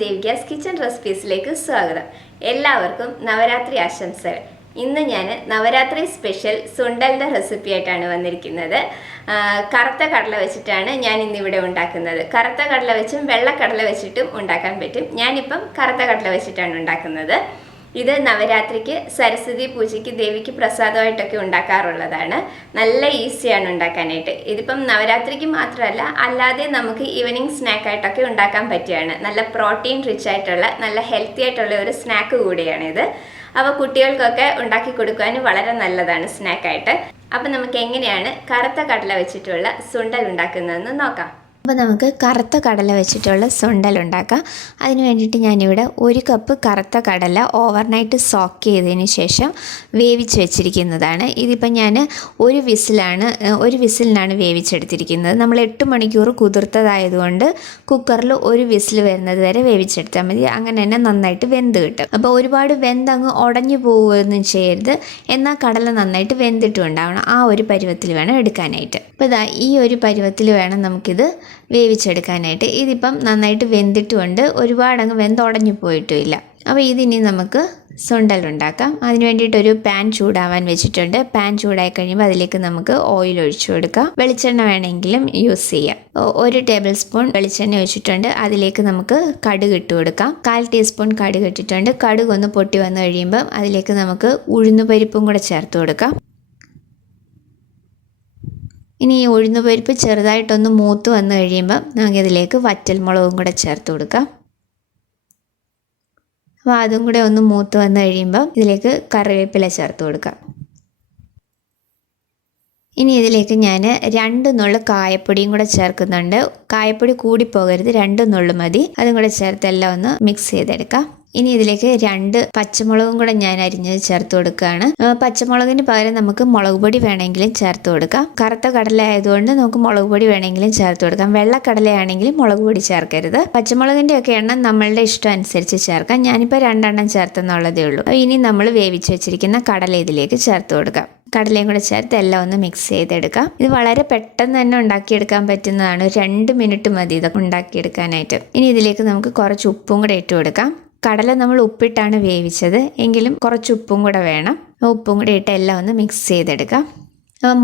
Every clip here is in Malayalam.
Devika's Kitchen Recipesലേക്ക് സ്വാഗതം. എല്ലാവർക്കും നവരാത്രി ആശംസകൾ. ഇന്ന് ഞാൻ നവരാത്രി സ്പെഷ്യൽ സുണ്ടലിന്റെ റെസിപ്പി ആയിട്ടാണ് വന്നിരിക്കുന്നത്. കറുത്ത കടല വെച്ചിട്ടാണ് ഞാൻ ഇന്ന് ഇവിടെ ഉണ്ടാക്കുന്നത്. കറുത്ത കടല വെച്ചും വെള്ള കടല വെച്ചിട്ടും ഉണ്ടാക്കാൻ പറ്റും. ഞാനിപ്പം കറുത്ത കടല വെച്ചിട്ടാണ് ഉണ്ടാക്കുന്നത്. ഇത് നവരാത്രിക്ക് സരസ്വതി പൂജയ്ക്ക് ദേവിക്ക് പ്രസാദമായിട്ടൊക്കെ ഉണ്ടാക്കാറുള്ളതാണ്. നല്ല ഈസിയാണ് ഉണ്ടാക്കാനായിട്ട്. ഇതിപ്പം നവരാത്രിക്ക് മാത്രമല്ല, അല്ലാതെ നമുക്ക് ഈവനിങ് സ്നാക്കായിട്ടൊക്കെ ഉണ്ടാക്കാൻ പറ്റിയാണ്. നല്ല പ്രോട്ടീൻ റിച്ച് ആയിട്ടുള്ള നല്ല ഹെൽത്തി ആയിട്ടുള്ള ഒരു സ്നാക്ക് കൂടിയാണിത്. അപ്പോൾ കുട്ടികൾക്കൊക്കെ ഉണ്ടാക്കി കൊടുക്കാനും വളരെ നല്ലതാണ് സ്നാക്കായിട്ട്. അപ്പം നമുക്ക് എങ്ങനെയാണ് കറുത്ത കടല വെച്ചിട്ടുള്ള സുണ്ടൽ ഉണ്ടാക്കുന്നതെന്ന് നോക്കാം. അപ്പോൾ നമുക്ക് കറുത്ത കടല വെച്ചിട്ടുള്ള സുണ്ടൽ ഉണ്ടാക്കാം. അതിന് വേണ്ടിയിട്ട് ഞാനിവിടെ 1 കപ്പ് കറുത്ത കടല ഓവർനൈറ്റ് സോക്ക് ചെയ്തതിന് ശേഷം വേവിച്ച് വെച്ചിരിക്കുന്നതാണ്. ഇതിപ്പോൾ ഞാൻ ഒരു വിസിലിനാണ് വേവിച്ചെടുത്തിരിക്കുന്നത്. നമ്മൾ 8 മണിക്കൂർ കുതിർത്തതായതുകൊണ്ട് കുക്കറിൽ 1 വിസിൽ വരുന്നത് വരെ വേവിച്ചെടുത്താൽ മതി. അങ്ങനെ തന്നെ നന്നായിട്ട് വെന്ത് കിട്ടും. അപ്പോൾ ഒരുപാട് വെന്തങ്ങ് ഉടഞ്ഞു പോവുകയൊന്നും ചെയ്യരുത്. എന്നാൽ കടല നന്നായിട്ട് വെന്തിട്ടും ഉണ്ടാവണം. ആ ഒരു പരുവത്തിൽ വേണം എടുക്കാനായിട്ട്. അപ്പോൾ ഇതാ ഈ ഒരു പരുവത്തിൽ വേണം നമുക്കിത് വേവിച്ചെടുക്കാനായിട്ട്. ഇതിപ്പം നന്നായിട്ട് വെന്തിട്ടുമുണ്ട്, ഒരുപാടങ്ങ് വെന്തുടഞ്ഞു പോയിട്ടുമില്ല. അപ്പോൾ ഇതിനി നമുക്ക് സുണ്ടൽ ഉണ്ടാക്കാം. അതിന് വേണ്ടിയിട്ടൊരു പാൻ ചൂടാവാൻ വെച്ചിട്ടുണ്ട്. പാൻ ചൂടായി കഴിയുമ്പോൾ അതിലേക്ക് നമുക്ക് ഓയിൽ ഒഴിച്ചു കൊടുക്കാം. വെളിച്ചെണ്ണ വേണമെങ്കിലും യൂസ് ചെയ്യാം. 1 ടേബിൾ സ്പൂൺ വെളിച്ചെണ്ണ ഒഴിച്ചിട്ടുണ്ട്. അതിലേക്ക് നമുക്ക് കടുക് ഇട്ട് കൊടുക്കാം. 1/4 ടീസ്പൂൺ കടുക് ഇട്ടിട്ടുണ്ട്. കടുക് ഒന്ന് പൊട്ടി വന്നു കഴിയുമ്പം അതിലേക്ക് നമുക്ക് ഉഴുന്നുപരിപ്പും കൂടെ ചേർത്ത് കൊടുക്കാം. ഇനി ഈ ഉഴുന്നുപരിപ്പ് ചെറുതായിട്ടൊന്ന് മൂത്ത് വന്നു കഴിയുമ്പം നമുക്കിതിലേക്ക് വറ്റൽമുളകും കൂടെ ചേർത്ത് കൊടുക്കാം. അപ്പോൾ അതും കൂടെ ഒന്ന് മൂത്ത് വന്നു കഴിയുമ്പം ഇതിലേക്ക് കറിവേപ്പില ചേർത്ത് കൊടുക്കാം. ഇനി ഇതിലേക്ക് ഞാൻ 2 നുള്ള് കായപ്പൊടിയും കൂടെ ചേർക്കുന്നുണ്ട്. കായപ്പൊടി കൂടിപ്പോകരുത്, 2 നുള്ള് മതി. അതും കൂടെ ചേർത്ത് എല്ലാം ഒന്ന് മിക്സ് ചെയ്തെടുക്കാം. ഇനി ഇതിലേക്ക് 2 പച്ചമുളകും കൂടെ ഞാൻ അരിഞ്ഞത് ചേർത്ത് കൊടുക്കുകയാണ്. പച്ചമുളകിന് പകരം നമുക്ക് മുളക് പൊടി വേണമെങ്കിലും ചേർത്ത് കൊടുക്കാം. കറുത്ത കടല ആയതുകൊണ്ട് നമുക്ക് മുളക് പൊടി വേണമെങ്കിലും ചേർത്ത് കൊടുക്കാം. വെള്ളക്കടലയാണെങ്കിൽ മുളക് പൊടി ചേർക്കരുത്. പച്ചമുളകിൻ്റെ ഒക്കെ എണ്ണം നമ്മളുടെ ഇഷ്ടം അനുസരിച്ച് ചേർക്കാം. ഞാനിപ്പോൾ 2 എണ്ണം ചേർത്തെന്നുള്ളതേ ഉള്ളൂ. ഇനി നമ്മൾ വേവിച്ച് വെച്ചിരിക്കുന്ന കടല ഇതിലേക്ക് ചേർത്ത് കൊടുക്കാം. കടലയും കൂടെ ചേർത്ത് എല്ലാം ഒന്ന് മിക്സ് ചെയ്തെടുക്കാം. ഇത് വളരെ പെട്ടെന്ന് തന്നെ ഉണ്ടാക്കിയെടുക്കാൻ പറ്റുന്നതാണ്. 2 മിനിറ്റ് മതി ഇതൊക്കെ ഉണ്ടാക്കിയെടുക്കാനായിട്ട്. ഇനി ഇതിലേക്ക് നമുക്ക് കുറച്ച് ഉപ്പും കൂടെ ഇട്ട് കൊടുക്കാം. കടല നമ്മൾ ഉപ്പിട്ടാണ് വേവിച്ചത്, എങ്കിലും കുറച്ച് ഉപ്പും കൂടെ വേണം. ഉപ്പും കൂടെ ഇട്ട് എല്ലാം ഒന്ന് മിക്സ് ചെയ്തെടുക്കാം.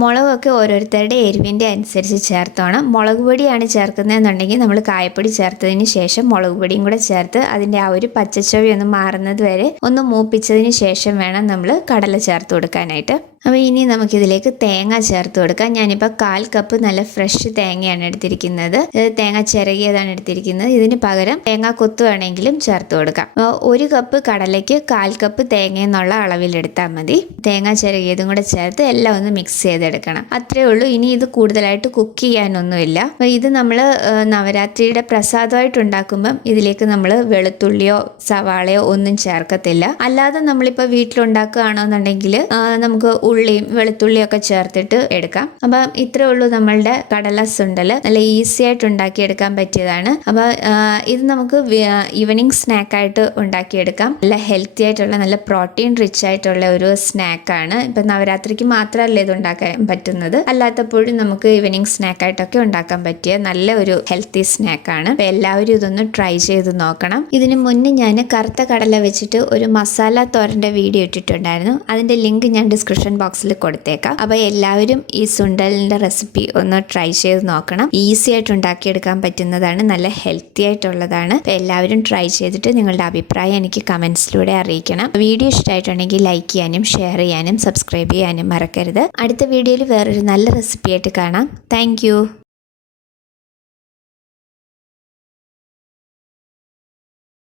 മുളകൊക്കെ ഓരോരുത്തരുടെ എരിവിൻ്റെ അനുസരിച്ച് ചേർത്തോണം. മുളക് പൊടിയാണ് ചേർക്കുന്നതെന്നുണ്ടെങ്കിൽ നമ്മൾ കായപ്പൊടി ചേർത്തതിന് ശേഷം മുളക് പൊടിയും കൂടെ ചേർത്ത് അതിൻ്റെ ആ ഒരു പച്ചച്ചുവ ഒന്ന് മാറുന്നത് വരെ ഒന്ന് മൂപ്പിച്ചതിന് ശേഷം വേണം നമ്മൾ കടല ചേർത്ത് കൊടുക്കാനായിട്ട്. അപ്പോൾ ഇനി നമുക്കിതിലേക്ക് തേങ്ങ ചേർത്ത് കൊടുക്കാം. ഞാനിപ്പോൾ 1/4 കപ്പ് നല്ല ഫ്രഷ് തേങ്ങയാണ് എടുത്തിരിക്കുന്നത്. തേങ്ങ ചിരകിയതാണ് എടുത്തിരിക്കുന്നത്. ഇതിന് പകരം തേങ്ങ കൊത്ത് വേണമെങ്കിലും ചേർത്ത് കൊടുക്കാം. 1 കപ്പ് കടലയ്ക്ക് 1/4 കപ്പ് തേങ്ങ എന്നുള്ള അളവിലെടുത്താൽ മതി. തേങ്ങ ചിരകിയതും കൂടെ ചേർത്ത് എല്ലാം ഒന്ന് മിക്സ് ചെയ്തെടുക്കണം. അത്രേ ഉള്ളൂ. ഇനി ഇത് കൂടുതലായിട്ട് കുക്ക് ചെയ്യാനൊന്നുമില്ല. അപ്പോൾ ഇത് നമ്മൾ നവരാത്രിയുടെ പ്രസാദമായിട്ട് ഉണ്ടാക്കുമ്പം ഇതിലേക്ക് നമ്മൾ വെളുത്തുള്ളിയോ സവാളയോ ഒന്നും ചേർക്കത്തില്ല. അല്ലാതെ നമ്മളിപ്പോൾ വീട്ടിലുണ്ടാക്കുകയാണെന്നുണ്ടെങ്കിൽ നമുക്ക് ഉള്ളിയും വെളുത്തുള്ളിയൊക്കെ ചേർത്തിട്ട് എടുക്കാം. അപ്പം ഇത്രേ ഉള്ളൂ നമ്മളുടെ കടല സുണ്ടൽ. നല്ല ഈസി ആയിട്ട് ഉണ്ടാക്കിയെടുക്കാൻ പറ്റിയതാണ്. അപ്പോൾ ഇത് നമുക്ക് ഈവനിങ് സ്നാക്കായിട്ട് ഉണ്ടാക്കിയെടുക്കാം. നല്ല ഹെൽത്തി ആയിട്ടുള്ള നല്ല പ്രോട്ടീൻ റിച്ച് ആയിട്ടുള്ള ഒരു സ്നാക്കാണ്. ഇപ്പം നവരാത്രിക്ക് മാത്രമല്ല ഇത് ഉണ്ടാക്കാൻ പറ്റുന്നത്, അല്ലാത്തപ്പോഴും നമുക്ക് ഈവനിങ് സ്നാക്കായിട്ടൊക്കെ ഉണ്ടാക്കാൻ പറ്റിയ നല്ല ഒരു ഹെൽത്തി സ്നാക്കാണ്. അപ്പോൾ എല്ലാവരും ഇതൊന്ന് ട്രൈ ചെയ്ത് നോക്കണം. ഇതിന് മുന്നേ ഞാൻ കറുത്ത കടല വെച്ചിട്ട് ഒരു മസാല തോരൻ്റെ വീഡിയോ ഇട്ടിട്ടുണ്ടായിരുന്നു. അതിൻ്റെ ലിങ്ക് ഞാൻ ഡിസ്ക്രിപ്ഷൻ ബോക്സിൽ കൊടുത്തേക്കാം. അപ്പോൾ എല്ലാവരും ഈ സുണ്ടലിൻ്റെ റെസിപ്പി ഒന്ന് ട്രൈ ചെയ്ത് നോക്കണം. ഈസി ആയിട്ട് ഉണ്ടാക്കിയെടുക്കാൻ പറ്റുന്നതാണ്, നല്ല ഹെൽത്തി ആയിട്ടുള്ളതാണ്. അപ്പോൾ എല്ലാവരും ട്രൈ ചെയ്തിട്ട് നിങ്ങളുടെ അഭിപ്രായം എനിക്ക് കമൻസിലൂടെ അറിയിക്കണം. വീഡിയോ ഇഷ്ടമായിട്ടുണ്ടെങ്കിൽ ലൈക്ക് ചെയ്യാനും ഷെയർ ചെയ്യാനും സബ്സ്ക്രൈബ് ചെയ്യാനും മറക്കരുത്. അടുത്ത വീഡിയോയിൽ വേറൊരു നല്ല റെസിപ്പി ആയിട്ട് കാണാം. താങ്ക്